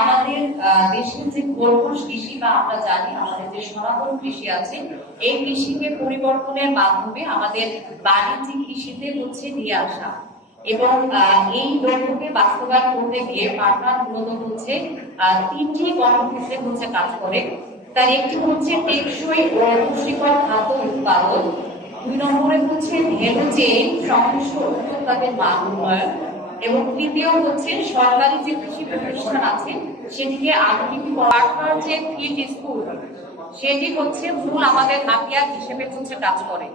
আমাদের আহ, দেশের যে খোলস কৃষি বা আমরা জানি আমাদের যে সনাতন কৃষি আছে এই কৃষিকে পরিবর্তনের মাধ্যমে আমাদের বাণিজ্যিক কৃষিতে হচ্ছে নিয়ে আসা। এবং এই লক্ষ্যকে বাস্তবায়ন করতে গিয়ে পাটনার মূলত হচ্ছে তিনটি কর্মক্ষেত্রে হচ্ছে কাজ করে। তার একটি হচ্ছে টেকসই ও পুষ্টিকর খাদ্য উৎপাদন। দুই নম্বরে হচ্ছে ভ্যালু চেইন সংশ্লিষ্ট উদ্যোক্তাদের মান উন্নয়ন এবং তৃতীয় হচ্ছে সরকারি যে কৃষি প্রতিষ্ঠান আছে, সেটিকে আধুনিকীকরণ যে স্কুল, সেটি হচ্ছে মূল আমাদের হাতিয়ার হিসেবে হচ্ছে কাজ করে।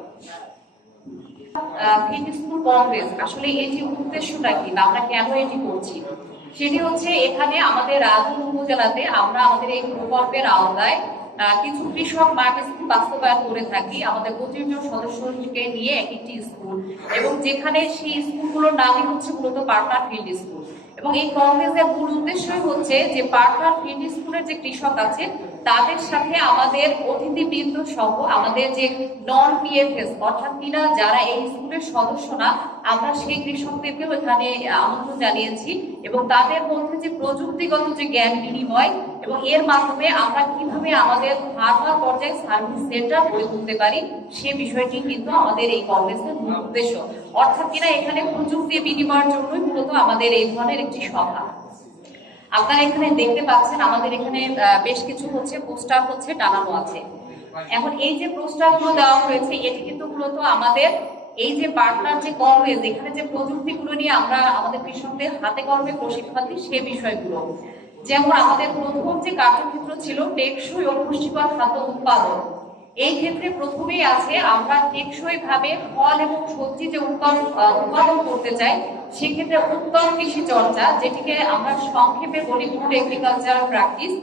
ফিল্ড স্কুল কংগ্রেস, আসলে এটির উদ্দেশ্যটা কি বা আমরা কেন এটি করছি? সেটি হচ্ছে এখানে আমাদের রাজুর উপজেলাতে আমরা আমাদের এই প্রকল্পের আওতায় কিছু কৃষক মাঠ স্কুল বাস্তবায়ন করে থাকি। আমাদের পঁচিশ সদস্যকে নিয়ে এক একটি স্কুল এবং যেখানে সেই স্কুলগুলোর নামই হচ্ছে মূলত পার্টনার ফিল্ড স্কুল। এবং এই কংগ্রেসের মূল উদ্দেশ্যই হচ্ছে যে পার্টনার ফিল্ড স্কুলের যে কৃষক আছে, তাদের সাথে আমাদের অতিথিবৃন্দ সহ আমাদের যে নন পিএফএস অর্থাৎ কিনা যারা এই স্কুলের সদস্য না, আমরা সেই কৃষকদেরকেও এখানে আমন্ত্রণ জানিয়েছি এবং তাদের মধ্যে যে প্রযুক্তিগত যে জ্ঞান বিনিময় এবং এর মাধ্যমে আমরা কীভাবে আমাদের ফার্মার পর্যায়ে সার্ভিস সেন্টার গড়ে তুলতে পারি, সে বিষয়টি কিন্তু আমাদের এই কংগ্রেসের মূল উদ্দেশ্য। অর্থাৎ কিনা এখানে প্রযুক্তি বিনিময়ের জন্যই মূলত আমাদের এই ধরনের একটি সভা। আপনারা এখানে দেখতে পাচ্ছেন আমাদের এখানে বেশ কিছু হচ্ছে, পোস্টার হচ্ছে, টানানো আছে। এখন এই যে পোস্টারগুলো দেওয়া হয়েছে, এটি কিন্তু মূলত আমাদের এই যে পার্টনার যে কংগ্রেস এখানে যে প্রযুক্তিগুলো নিয়ে আমরা আমাদের কৃষকদের হাতে কর্মে প্রশিক্ষণ দিই, সে বিষয়গুলো। যেমন আমাদের প্রথম যে কার্যক্ষেত্র ছিল টেকসই ও পুষ্টিকর খাদ্য উৎপাদন, এই ক্ষেত্রে প্রথমেই আছে আমরা টেকসই ভাবে ফল এবং সবজি যে উৎপাদন উৎপাদন করতে চাই, সেক্ষেত্রে উত্তম কৃষি চর্চা যেটিকে আমরা সংক্ষেপে বলি ফুড এগ্রিকালচার প্র্যাকটিস